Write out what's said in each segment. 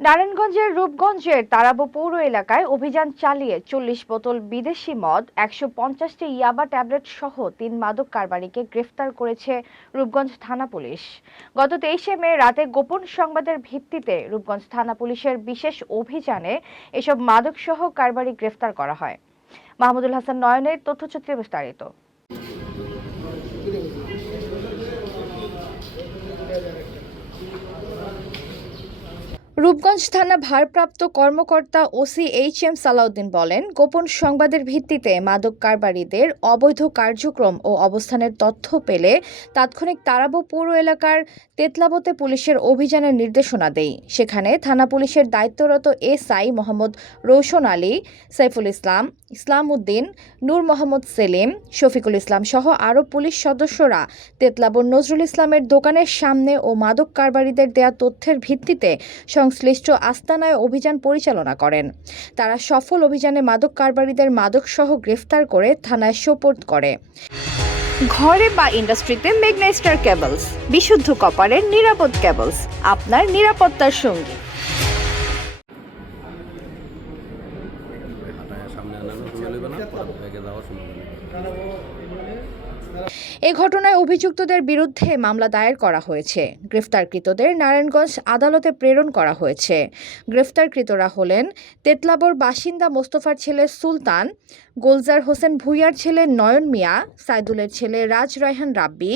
নারায়ণগঞ্জের রূপগঞ্জের তারাবো পৌর এলাকায় অভিযান চালিয়ে 40 বোতল বিদেশি মদ, 150টি ইয়াবা ট্যাবলেট সহ 3 মাদক কারবারিকে গ্রেফতার করেছে রূপগঞ্জ থানা পুলিশ। গত 23শে মে রাতে গোপন সংবাদের ভিত্তিতে রূপগঞ্জ থানা পুলিশের বিশেষ অভিযানে এসব মাদক সহ কারবারি গ্রেফতার করা হয়। মাহমুদুল হাসান নয়নের তথ্যচিত্রে বিস্তারিত। রূপগঞ্জ থানা ভারপ্রাপ্ত কর্মকর্তা ওসি এইচ.এম. সালাউদ্দিন বলেন, গোপন সংবাদের ভিত্তিতে মাদক কারবারিদের অবৈধ কার্যক্রম ও অবস্থানের তথ্য পেলে তাৎক্ষণিক তারাবো পৌর এলাকার তেতলাবতে পুলিশের অভিযানের নির্দেশনা দেয়। সেখানে থানা পুলিশের দায়িত্বরত এসআই মোহাম্মদ রৌশন আলী, সাইফুল ইসলাম, ইসলাম উদ্দিন, নূর মোহাম্মদ সেলিম, শফিকুল ইসলাম সহ আরও পুলিশ সদস্যরা তেতলাবর নজরুল ইসলামের দোকানের সামনে ও মাদক কারবারিদের দেয়া তথ্যের ভিত্তিতে সংশ্লিষ্ট আস্তানায় অভিযান পরিচালনা করেন। তারা সফল অভিযানে মাদক কারবারিদের মাদকসহ গ্রেফতার করে থানায় সোপর্দ করে। ঘরে বা ইন্ডাস্ট্রিতে মেঘনা স্টার কেবলস, বিশুদ্ধ কপারের নিরাপদ কেবলস, আপনার নিরাপত্তার সঙ্গী। এ ঘটনায় অভিযুক্তদের বিরুদ্ধে মামলা দায়ের করা হয়েছে। গ্রেফতারকৃতদের নারায়ণগঞ্জ আদালতে প্রেরণ করা হয়েছে। গ্রেফতারকৃতরা হলেন তেতলাবর বাসিন্দা মোস্তফার ছেলে সুলতান, গোলজার হোসেন ভুইয়ার ছেলে নয়ন মিয়া, সাইদুলের ছেলে রাজ রায়হান রাব্বি,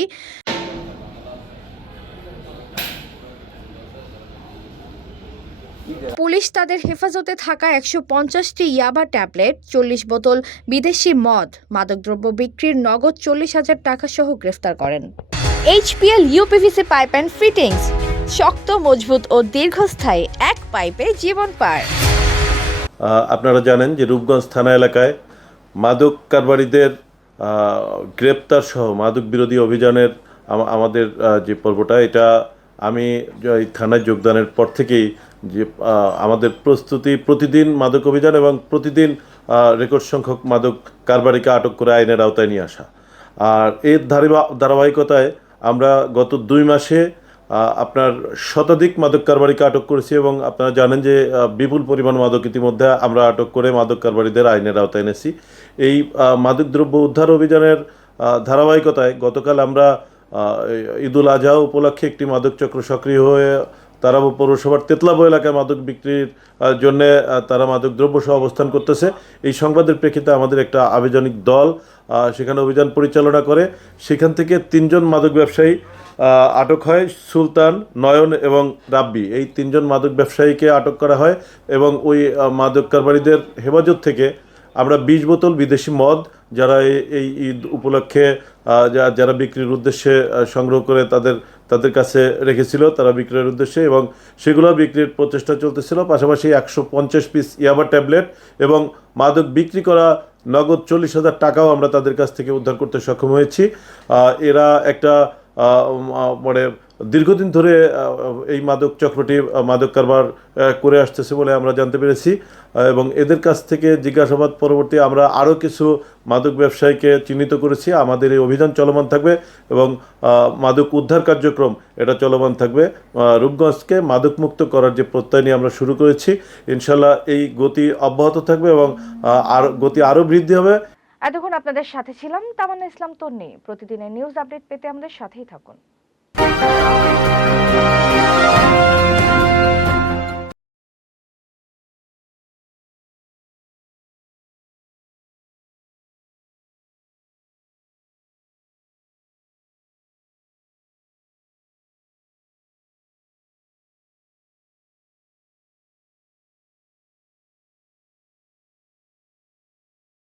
পুলিশ তাদের হেফাজতে থাকা 150টি ইয়াবা ট্যাবলেট, 40 বোতল বিদেশি মদ, মাদকদ্রব্য বিক্রির নগদ 40,000 টাকা সহ গ্রেফতার করেন। HPL uPVC pipe and fittings, শক্ত, মজবুত ও দীর্ঘস্থায়ী, এক পাইপে জীবন পার। আপনারা জানেন যে রূপগঞ্জ থানা এলাকায় মাদক কারবারিদের গ্রেপ্তার সহ মাদক বিরোধী অভিযানের আমাদের যে পর্বটা, এটা আমি এই থানায় যোগদানের পর থেকেই যে আমাদের প্রস্তুতি, প্রতিদিন মাদক অভিযান এবং প্রতিদিন রেকর্ড সংখ্যক মাদক কারবারিকে আটক করে আইনের আওতায় নিয়ে আসা। আর এর ধারাবাহিকতায় আমরা গত 2 মাসে আপনার শতাধিক মাদক কারবারিকে আটক করেছি এবং আপনারা জানেন যে বিপুল পরিমাণ মাদক ইতিমধ্যে আমরা আটক করে মাদক কারবারিদের আইনের আওতায় এনেছি। এই মাদকদ্রব্য উদ্ধার অভিযানের ধারাবাহিকতায় গতকাল আমরা ঈদুল আজহা উপলক্ষে একটি মাদক চক্র সক্রিয় হয়ে তারাবো পৌরসভার তেতলাবো এলাকায় মাদক বিক্রির জন্য তারা মাদক দ্রব্য সহ অবস্থান করতেছে। এই সংবাদের প্রেক্ষিতে আমাদের একটা আবেদনিক দল সেখানে অভিযান পরিচালনা করে। সেখান থেকে 3 জন মাদক ব্যবসায়ী আটক হয়, সুলতান, নয়ন এবং রাব্বি। এই 3 জন মাদক ব্যবসায়ীকে আটক করা হয় এবং ওই মাদক কারবারিদের হেফাজত থেকে আমরা 20 বোতল বিদেশি মদ, যারা এই ঈদ উপলক্ষে যারা বিক্রির উদ্দেশ্যে সংগ্রহ করে তাদের কাছে রেখেছিল তারা বিক্রির উদ্দেশ্যে, এবং সেগুলো বিক্রির প্রচেষ্টা চলতেছিল। পাশাপাশি 150 পিস ইয়াবা ট্যাবলেট এবং মাদক বিক্রি করা নগদ 40,000 টাকাও আমরা তাদের কাছ থেকে উদ্ধার করতে সক্ষম হয়েছি। এরা একটা মানে দীর্ঘদিন ধরে এই মাদক চক্রটি মাদক কারবার করে আসতেছে বলে আমরা জানতে পেরেছি এবং এদের কাছ থেকে জিজ্ঞাসাবাদ পরবর্তী আমরা আরও কিছু মাদক ব্যবসায়ীকে চিহ্নিত করেছি। আমাদের এই অভিযান চলমান থাকবে এবং মাদক উদ্ধার কার্যক্রম এটা চলমান থাকবে। রূপগঞ্জকে মাদকমুক্ত করার যে প্রত্যয় নিয়ে আমরা শুরু করেছি, ইনশাল্লাহ এই গতি অব্যাহত থাকবে এবং গতি আরও বৃদ্ধি হবে। এতক্ষণ আপনাদের সাথে ছিলাম তামান্না ইসলাম তন্নি। প্রতিদিনের নিউজ আপডেট পেতে আমাদের সাথেই থাকুন।